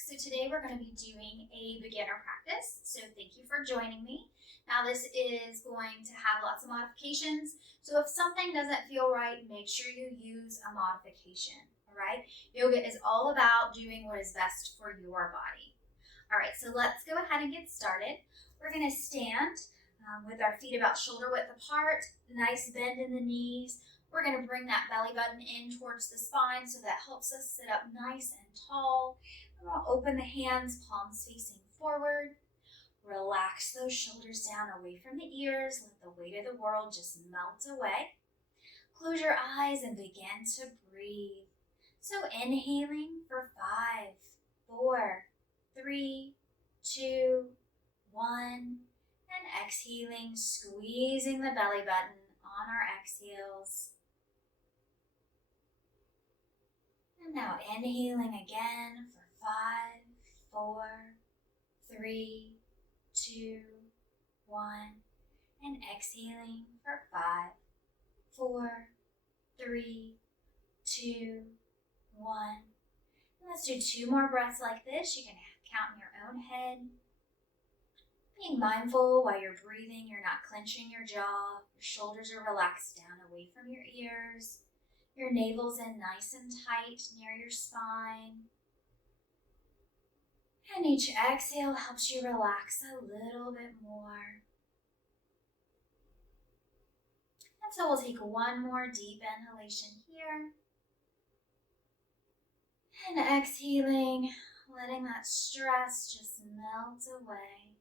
Bodyworks. So today we're going to be doing a beginner practice. So thank you for joining me. Now this is going to have lots of modifications. So if something doesn't feel right, make sure you use a modification. All right. Yoga is all about doing what is best for your body. All right. So let's go ahead and get started. We're going to stand with our feet about shoulder width apart. Nice bend in the knees. We're going to bring that belly button in towards the spine so that helps us sit up nice and tall. And we'll open the hands, palms facing forward. Relax those shoulders down away from the ears. Let the weight of the world just melt away. Close your eyes and begin to breathe. So inhaling for 5, 4, 3, 2, 1. And exhaling, squeezing the belly button on our exhales. And now inhaling again for 5, 4, 3, 2, 1. And exhaling for 5, 4, 3, 2, 1. And let's do 2 more breaths like this. You can count in your own head. Being mindful while you're breathing, you're not clenching your jaw. Your shoulders are relaxed down away from your ears. Your navel's in nice and tight near your spine. And each exhale helps you relax a little bit more. And so we'll take one more deep inhalation here. And exhaling, letting that stress just melt away.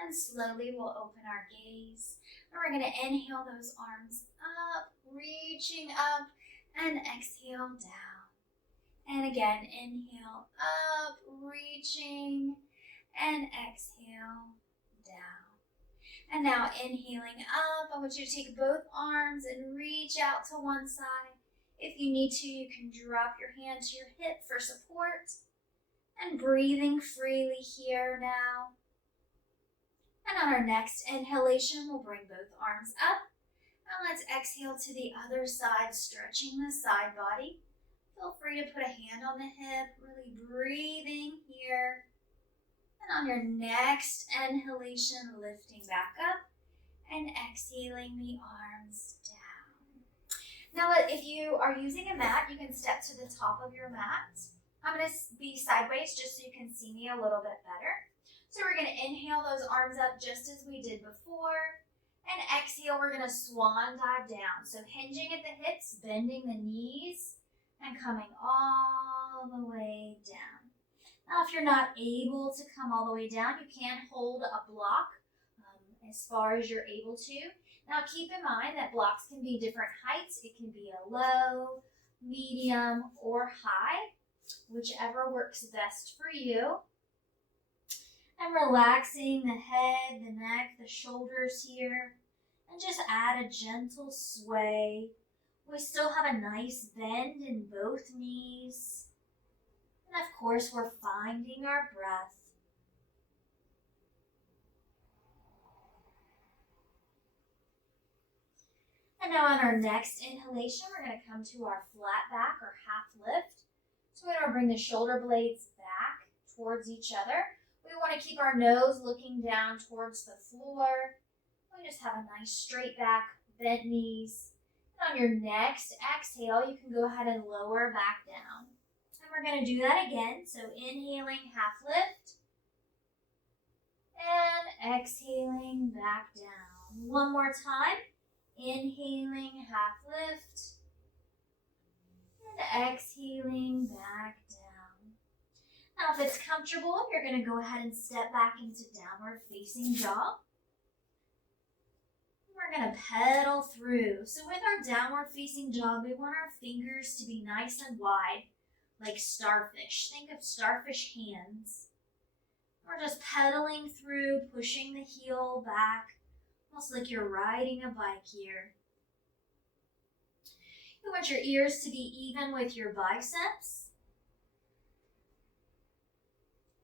And slowly we'll open our gaze. And we're going to inhale those arms up, reaching up, and exhale down. And again, inhale up, reaching, and exhale down. And now inhaling up, I want you to take both arms and reach out to one side. If you need to, you can drop your hand to your hip for support. And breathing freely here now. And on our next inhalation, we'll bring both arms up. And let's exhale to the other side, stretching the side body. Feel free to put a hand on the hip, really breathing here. And on your next inhalation, lifting back up and exhaling the arms down. Now, if you are using a mat, you can step to the top of your mat. I'm going to be sideways just so you can see me a little bit better. So we're going to inhale those arms up just as we did before. And exhale, we're going to swan dive down. So hinging at the hips, bending the knees, and coming all the way down. Now, if you're not able to come all the way down, you can hold a block as far as you're able to. Now, keep in mind that blocks can be different heights. It can be a low, medium, or high, whichever works best for you. And relaxing the head, the neck, the shoulders here. And just add a gentle sway. We still have a nice bend in both knees. And of course, we're finding our breath. And now on our next inhalation, we're going to come to our flat back or half lift. So we're going to bring the shoulder blades back towards each other. We want to keep our nose looking down towards the floor. We just have a nice straight back, bent knees. And on your next exhale, you can go ahead and lower back down. And we're going to do that again. So inhaling, half lift. And exhaling back down. One more time. Inhaling, half lift. And exhaling back down. Now, if it's comfortable, you're going to go ahead and step back into downward facing dog. We're going to pedal through. So with our downward facing dog, we want our fingers to be nice and wide, like starfish. Think of starfish hands. We're just pedaling through, pushing the heel back, almost like you're riding a bike here. You want your ears to be even with your biceps.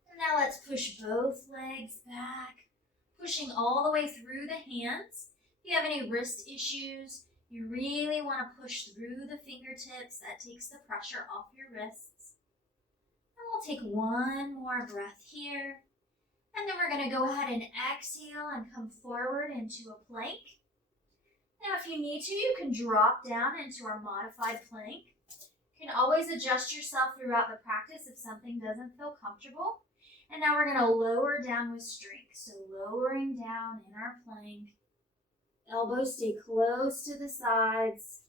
And now let's push both legs back, pushing all the way through the hands. If you have any wrist issues, you really want to push through the fingertips. That takes the pressure off your wrists. And we'll take one more breath here. And then we're going to go ahead and exhale and come forward into a plank. Now, if you need to, you can drop down into our modified plank. You can always adjust yourself throughout the practice if something doesn't feel comfortable. And now we're going to lower down with strength. So lowering down in our plank. Elbows stay close to the sides.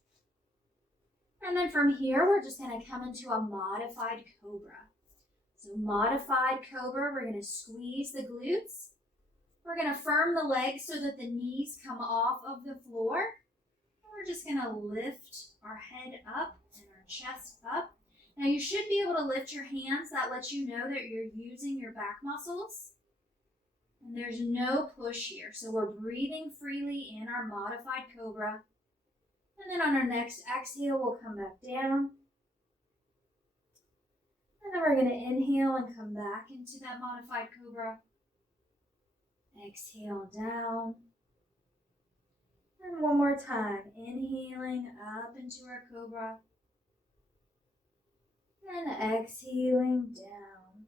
And then from here, we're just going to come into a modified cobra. So modified cobra, we're going to squeeze the glutes. We're going to firm the legs so that the knees come off of the floor. And we're just going to lift our head up and our chest up. Now you should be able to lift your hands. That lets you know that you're using your back muscles. And there's no push here. So we're breathing freely in our modified cobra. And then on our next exhale, we'll come back down. And then we're going to inhale and come back into that modified cobra. Exhale down. And one more time, inhaling up into our cobra. And exhaling down.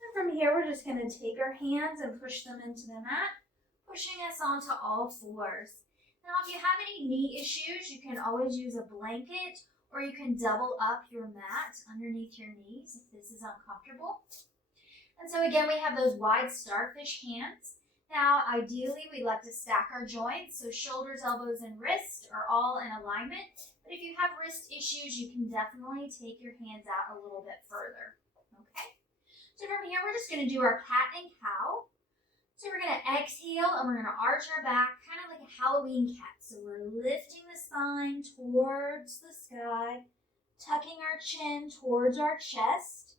And from here, we're just going to take our hands and push them into the mat, pushing us onto all fours. Now, if you have any knee issues, you can always use a blanket or you can double up your mat underneath your knees if this is uncomfortable. And so again, we have those wide starfish hands. Now, ideally, we like to stack our joints, so shoulders, elbows, and wrists are all in alignment. But if you have wrist issues, you can definitely take your hands out a little bit further, okay? So from here, we're just gonna do our cat and cow. So we're gonna exhale and we're gonna arch our back, kind of like a Halloween cat. So we're lifting the spine towards the sky, tucking our chin towards our chest.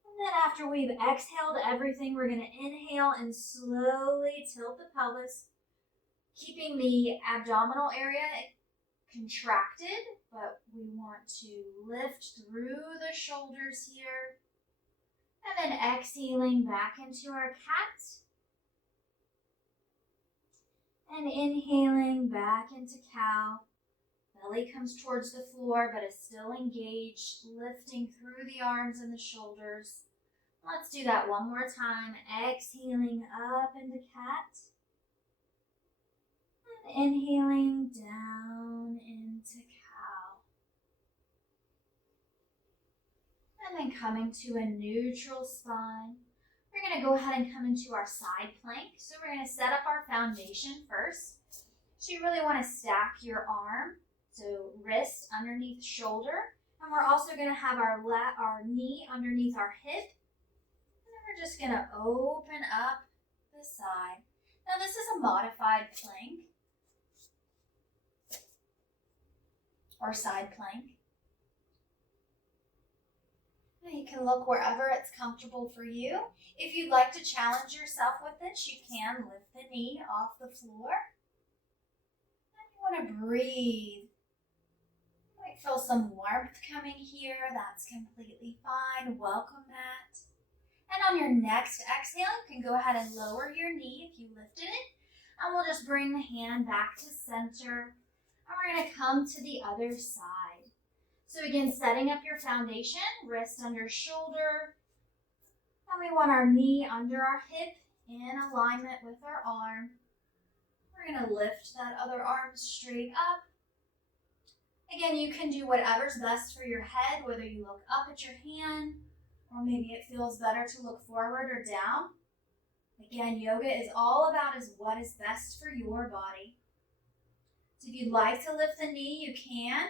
And then after we've exhaled everything, we're gonna inhale and slowly tilt the pelvis, keeping the abdominal area contracted, but we want to lift through the shoulders here. And then exhaling back into our cat. And inhaling back into cow. Belly comes towards the floor, but is still engaged, lifting through the arms and the shoulders. Let's do that one more time. Exhaling up into cat. And inhaling down into cow. And then coming to a neutral spine. We're going to go ahead and come into our side plank. So we're going to set up our foundation first. So you really want to stack your arm. So wrist underneath shoulder. And we're also going to have our knee underneath our hip. And then we're just going to open up the side. Now this is a modified plank. Or side plank. You can look wherever it's comfortable for you. If you'd like to challenge yourself with this, you can lift the knee off the floor. And you want to breathe. You might feel some warmth coming here. That's completely fine. Welcome that. And on your next exhale, you can go ahead and lower your knee if you lifted it. And we'll just bring the hand back to center. And we're going to come to the other side. So again, setting up your foundation, wrist under shoulder. And we want our knee under our hip in alignment with our arm. We're going to lift that other arm straight up. Again, you can do whatever's best for your head, whether you look up at your hand, or maybe it feels better to look forward or down. Again, yoga is all about what is best for your body. So if you'd like to lift the knee, you can.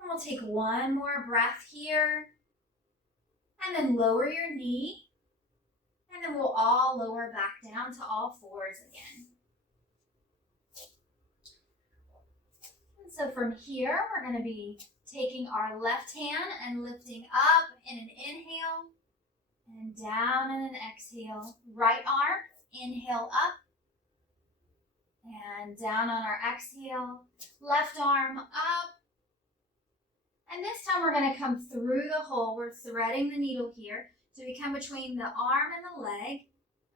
And we'll take one more breath here. And then lower your knee. And then we'll all lower back down to all fours again. And so from here, we're going to be taking our left hand and lifting up in an inhale. And down in an exhale. Right arm, inhale up. And down on our exhale. Left arm up. And this time we're going to come through the hole. We're threading the needle here. So we come between the arm and the leg.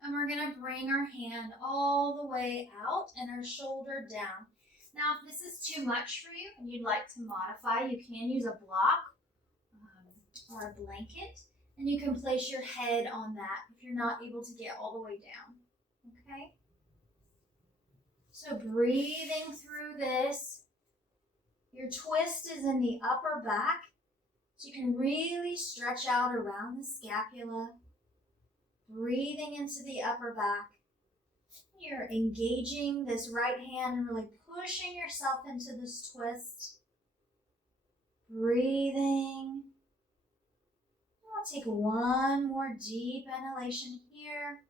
And we're going to bring our hand all the way out and our shoulder down. Now, if this is too much for you and you'd like to modify, you can use a block or a blanket, and you can place your head on that if you're not able to get all the way down, okay? So breathing through this. Your twist is in the upper back, so you can really stretch out around the scapula. Breathing into the upper back. You're engaging this right hand and really pushing yourself into this twist. Breathing. I'll take one more deep inhalation here.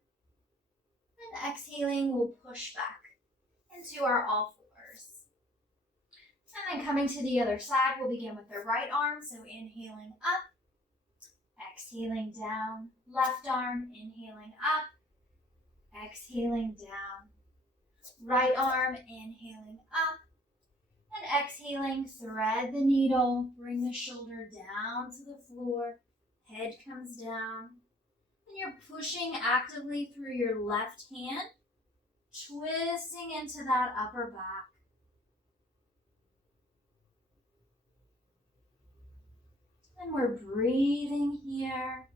And exhaling, we'll push back into our all fours. And then coming to the other side, we'll begin with the right arm. So inhaling up, exhaling down. Left arm, inhaling up, exhaling down. Right arm, inhaling up. And exhaling, thread the needle. Bring the shoulder down to the floor. Head comes down. And you're pushing actively through your left hand, twisting into that upper back. And we're breathing here.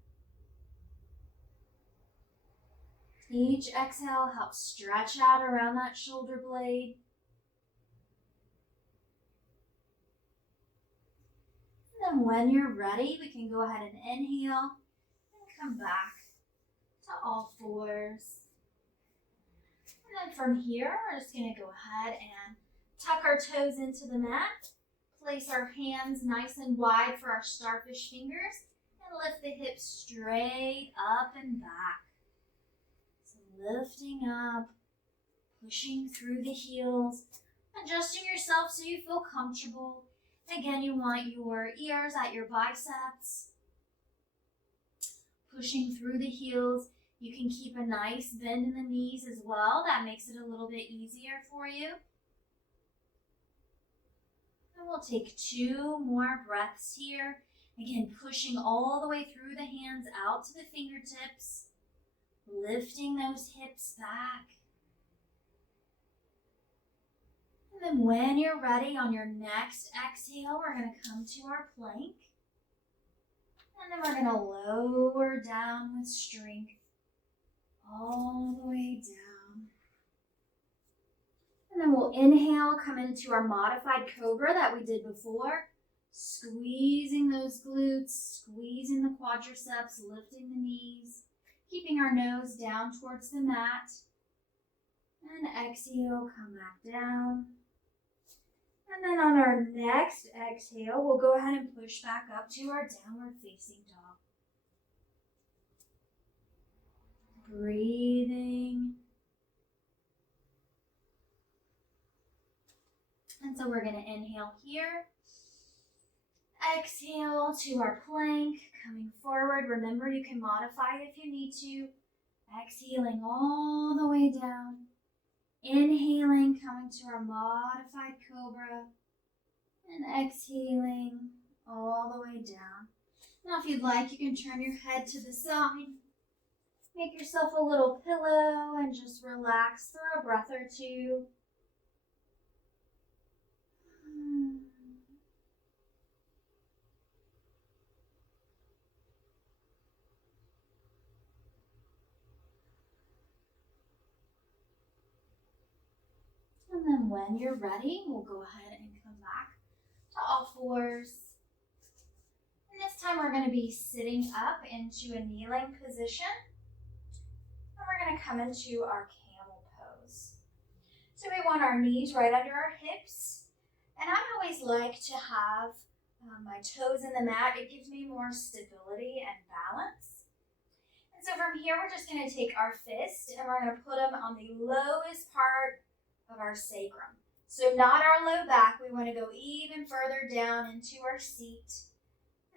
Each exhale helps stretch out around that shoulder blade. And then when you're ready, we can go ahead and inhale and come back to all fours. And then from here, we're just going to go ahead and tuck our toes into the mat. Place our hands nice and wide for our starfish fingers. And lift the hips straight up and back. So lifting up, pushing through the heels, adjusting yourself so you feel comfortable. Again, you want your ears at your biceps. Pushing through the heels. You can keep a nice bend in the knees as well. That makes it a little bit easier for you. And we'll take 2 more breaths here. Again, pushing all the way through the hands out to the fingertips. Lifting those hips back. And then when you're ready, on your next exhale, we're going to come to our plank. And then we're going to lower down with strength all the way down. And then we'll inhale, come into our modified Cobra that we did before. Squeezing those glutes, squeezing the quadriceps, lifting the knees, keeping our nose down towards the mat. And exhale, come back down. And then on our next exhale, we'll go ahead and push back up to our downward facing dog. Breathing. And so we're going to inhale here. Exhale to our plank, coming forward. Remember, you can modify if you need to. Exhaling all the way down. Inhaling, coming to our modified Cobra. And exhaling all the way down. Now, if you'd like, you can turn your head to the side. Make yourself a little pillow and just relax for a breath or two. And then when you're ready, we'll go ahead and come back to all fours. And this time we're going to be sitting up into a kneeling position. And we're going to come into our camel pose. So we want our knees right under our hips. And I always like to have my toes in the mat. It gives me more stability and balance. And so from here, we're just going to take our fist and we're going to put them on the lowest part of our sacrum. So not our low back. We want to go even further down into our seat.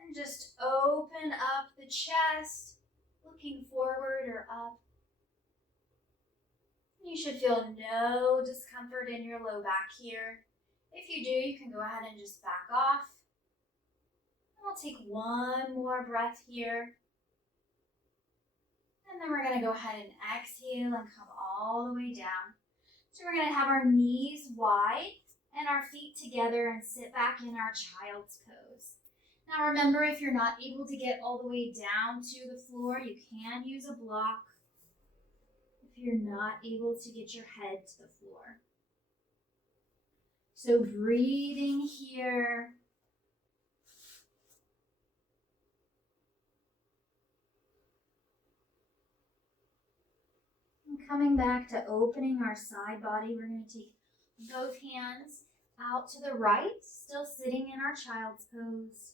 And just open up the chest, looking forward or up. You should feel no discomfort in your low back here. If you do, you can go ahead and just back off. And we'll take one more breath here. And then we're going to go ahead and exhale and come all the way down. So we're going to have our knees wide. and our feet together and sit back in our child's pose. Now remember, if you're not able to get all the way down to the floor, you can use a block if you're not able to get your head to the floor. So breathing here. And coming back to opening our side body, we're going to take both hands out to the right, still sitting in our child's pose.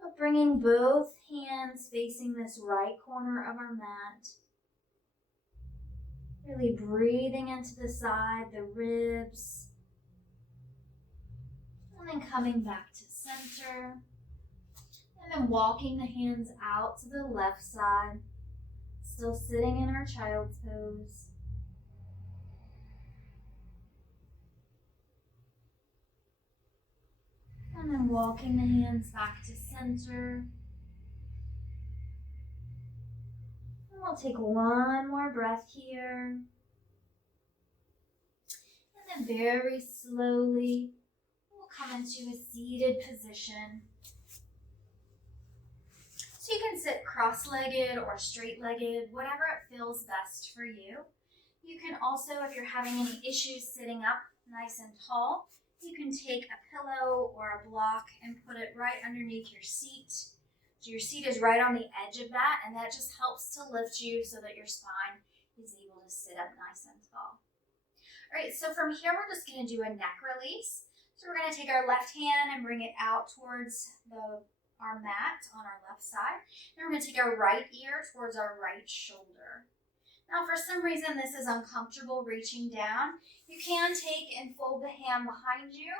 But bringing both hands facing this right corner of our mat. Really breathing into the side, the ribs. And then coming back to center. And then walking the hands out to the left side. Still sitting in our child's pose. And then walking the hands back to center. And we'll take one more breath here. And then very slowly, we'll come into a seated position. So you can sit cross-legged or straight-legged, whatever it feels best for you. You can also, if you're having any issues sitting up nice and tall, you can take a pillow or a block and put it right underneath your seat. So your seat is right on the edge of that, and that just helps to lift you so that your spine is able to sit up nice and tall. All right, so from here, we're just gonna do a neck release. So we're gonna take our left hand and bring it out towards our mat on our left side. And we're gonna take our right ear towards our right shoulder. Now, for some reason, this is uncomfortable reaching down. You can take and fold the hand behind you,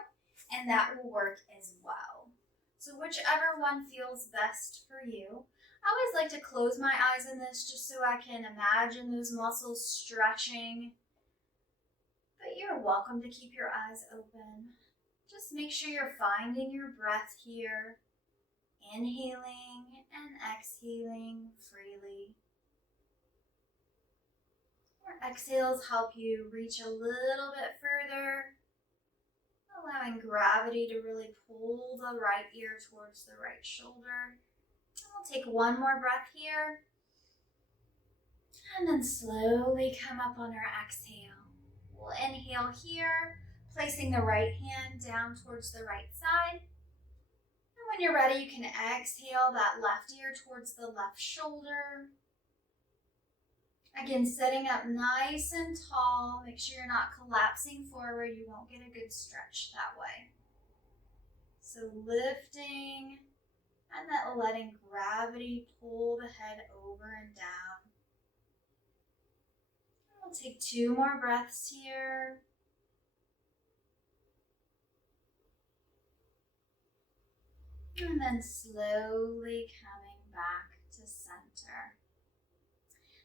and that will work as well. So whichever one feels best for you. I always like to close my eyes in this just so I can imagine those muscles stretching. But you're welcome to keep your eyes open. Just make sure you're finding your breath here. Inhaling and exhaling freely. Your exhales help you reach a little bit further, allowing gravity to really pull the right ear towards the right shoulder. We'll take one more breath here, and then slowly come up on our exhale. We'll inhale here, placing the right hand down towards the right side. And when you're ready, you can exhale that left ear towards the left shoulder. Again, sitting up nice and tall. Make sure you're not collapsing forward. You won't get a good stretch that way. So lifting and then letting gravity pull the head over and down. We'll take two more breaths here. And then slowly coming back to center.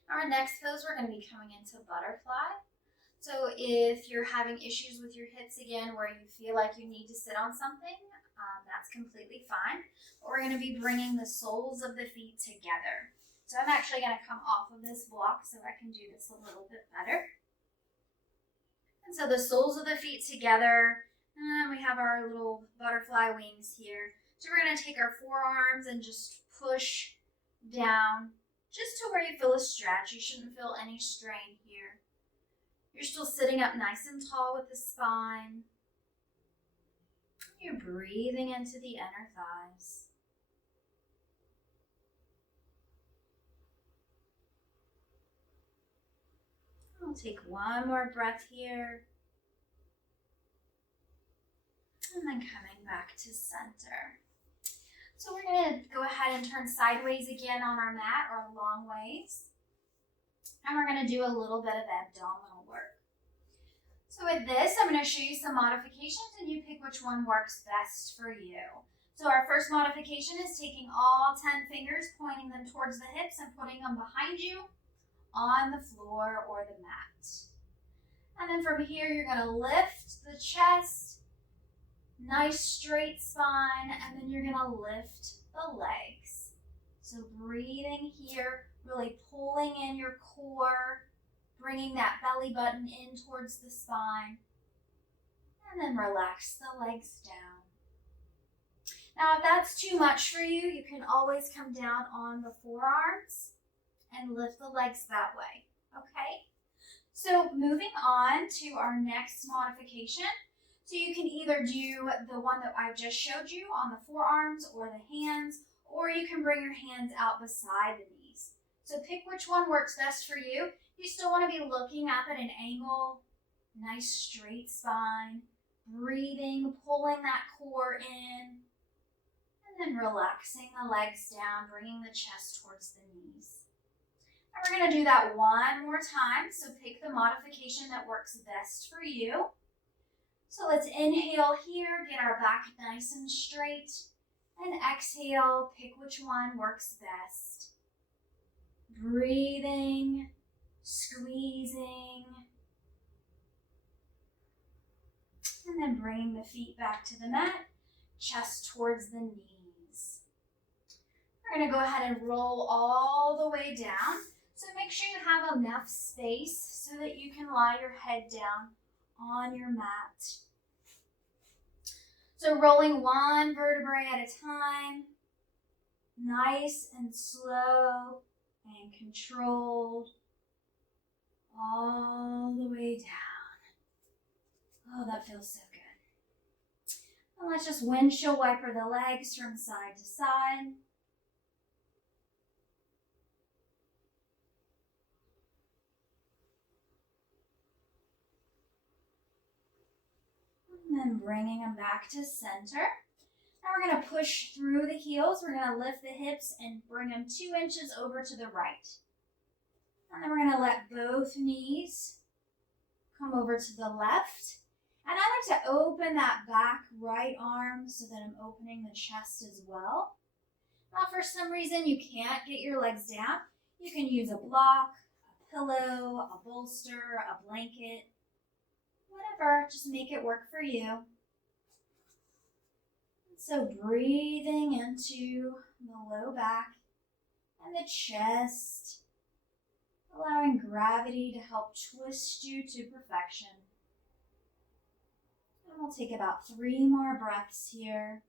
Our next pose, we're going to be coming into butterfly. So if you're having issues with your hips again, where you feel like you need to sit on something, that's completely fine. But we're going to be bringing the soles of the feet together. So I'm actually going to come off of this block so I can do this a little bit better. And so the soles of the feet together, and we have our little butterfly wings here. So we're going to take our forearms and just push down just to where you feel a stretch. You shouldn't feel any strain here. You're still sitting up nice and tall with the spine. You're breathing into the inner thighs. We'll take one more breath here. And then coming back to center. So we're going to go ahead and turn sideways again on our mat, or long ways. And we're going to do a little bit of abdominal work. So with this, I'm going to show you some modifications, and you pick which one works best for you. So our first modification is taking all 10 fingers, pointing them towards the hips and putting them behind you on the floor or the mat. And then from here, you're going to lift the chest. Nice straight spine, and then you're gonna lift the legs. So breathing here, really pulling in your core, bringing that belly button in towards the spine. And then relax the legs down. Now, if that's too much for you, you can always come down on the forearms and lift the legs that way, okay? So moving on to our next modification. So you can either do the one that I just showed you on the forearms or the hands, or you can bring your hands out beside the knees. So pick which one works best for you. You still want to be looking up at an angle, nice straight spine, breathing, pulling that core in, and then relaxing the legs down, bringing the chest towards the knees. And we're going to do that one more time. So pick the modification that works best for you. So let's inhale here, get our back nice and straight, and exhale, pick which one works best. Breathing, squeezing, and then bringing the feet back to the mat, chest towards the knees. We're going to go ahead and roll all the way down. So make sure you have enough space so that you can lie your head down on your mat. So rolling one vertebrae at a time, nice and slow and controlled, all the way down. Oh, that feels so good. And let's just windshield wiper the legs from side to side. And then bringing them back to center. Now we're going to push through the heels. We're going to lift the hips and bring them 2 inches over to the right. And then we're going to let both knees come over to the left. And I like to open that back right arm so that I'm opening the chest as well. Now, if for some reason you can't get your legs down, you can use a block, a pillow, a bolster, a blanket, whatever, just make it work for you. So breathing into the low back and the chest, allowing gravity to help twist you to perfection. And we'll take about 3 more breaths here.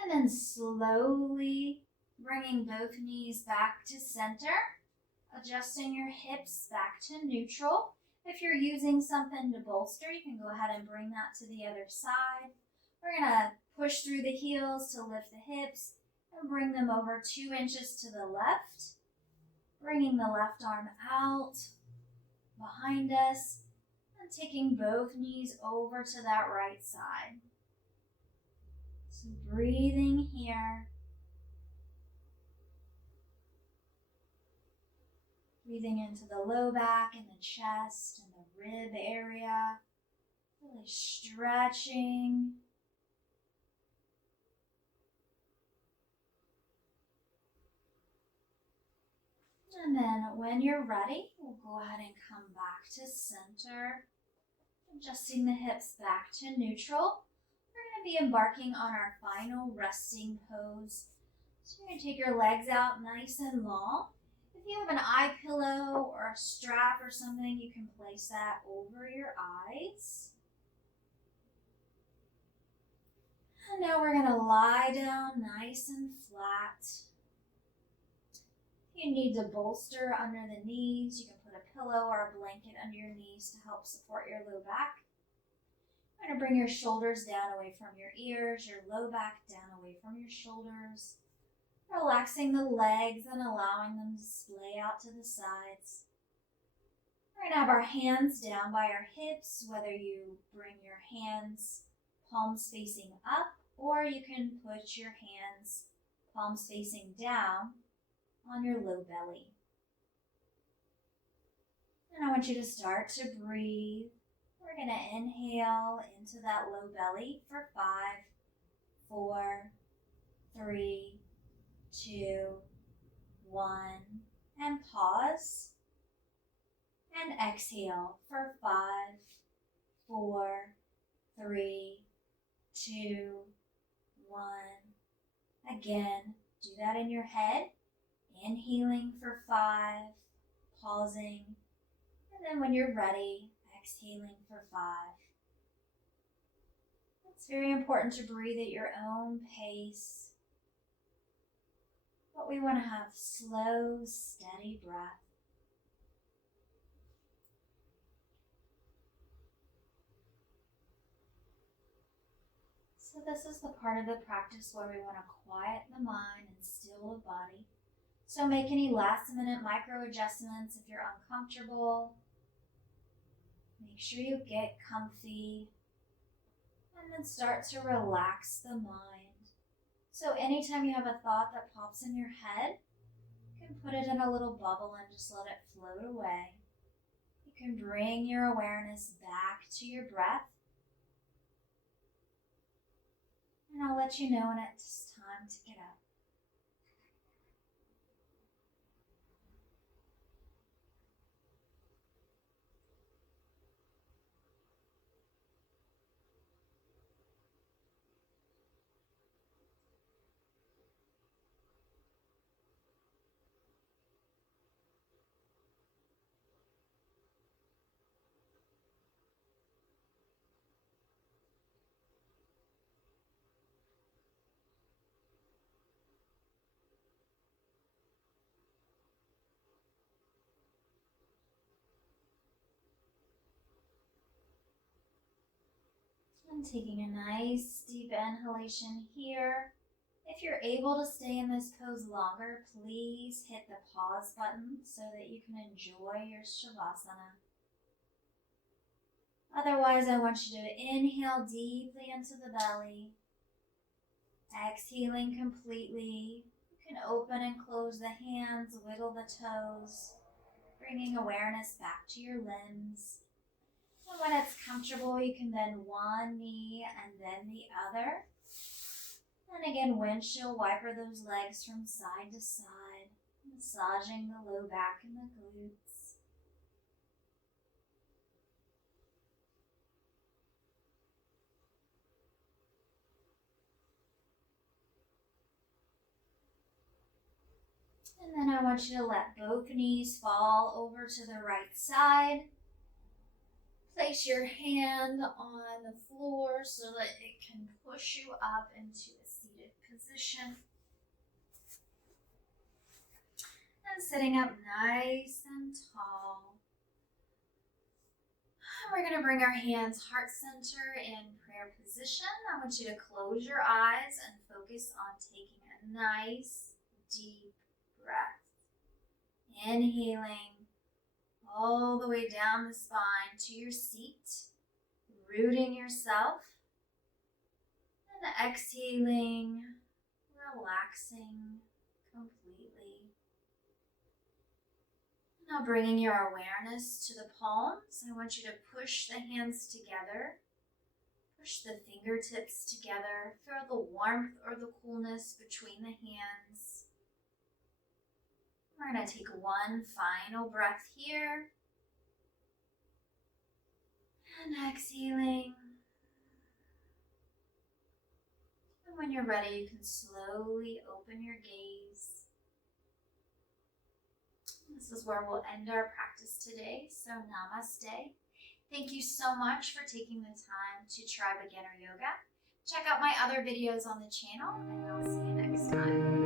And then slowly bringing both knees back to center, adjusting your hips back to neutral. If you're using something to bolster, you can go ahead and bring that to the other side. We're going to push through the heels to lift the hips and bring them over 2 inches to the left, bringing the left arm out behind us and taking both knees over to that right side. So breathing here. Breathing into the low back and the chest and the rib area. Really stretching. And then when you're ready, we'll go ahead and come back to center. Adjusting the hips back to neutral. We're going to be embarking on our final resting pose. So you're going to take your legs out nice and long. If you have an eye pillow or a strap or something, you can place that over your eyes. And now we're going to lie down nice and flat. If you need to bolster under the knees, you can put a pillow or a blanket under your knees to help support your low back. You're going to bring your shoulders down away from your ears, your low back down away from your shoulders. Relaxing the legs and allowing them to splay out to the sides. We're going to have our hands down by our hips, whether you bring your hands palms facing up, or you can put your hands palms facing down on your low belly. And I want you to start to breathe. We're going to inhale into that low belly for 5, 4, 3, 2, 1, and pause. And exhale for 5, 4, 3, 2, 1. Again, Do that in your head. Inhaling for 5, pausing, and then when you're ready, exhaling for 5. It's very important to breathe at your own pace, but we want to have slow, steady breath. So this is the part of the practice where we want to quiet the mind and still the body. So make any last minute micro adjustments if you're uncomfortable. Make sure you get comfy and then start to relax the mind. So anytime you have a thought that pops in your head, you can put it in a little bubble and just let it float away. You can bring your awareness back to your breath. And I'll let you know when it's time to get up. And taking a nice deep inhalation here. If you're able to stay in this pose longer, please hit the pause button so that you can enjoy your Shavasana. Otherwise, I want you to inhale deeply into the belly, exhaling completely. You can open and close the hands, wiggle the toes, bringing awareness back to your limbs. And when it's comfortable, you can bend one knee and then the other. And again, windshield wiper those legs from side to side, massaging the low back and the glutes. And then I want you to let both knees fall over to the right side. Place your hand on the floor so that it can push you up into a seated position. And sitting up nice and tall. We're going to bring our hands heart center in prayer position. I want you to close your eyes and focus on taking a nice deep breath. Inhaling all the way down the spine to your seat, rooting yourself, and exhaling, relaxing completely. Now bringing your awareness to the palms, I want you to push the hands together, push the fingertips together, feel the warmth or the coolness between the hands. We're going to take one final breath here. And exhaling. And when you're ready, you can slowly open your gaze. This is where we'll end our practice today. So namaste. Thank you so much for taking the time to try beginner yoga. Check out my other videos on the channel, and I'll see you next time.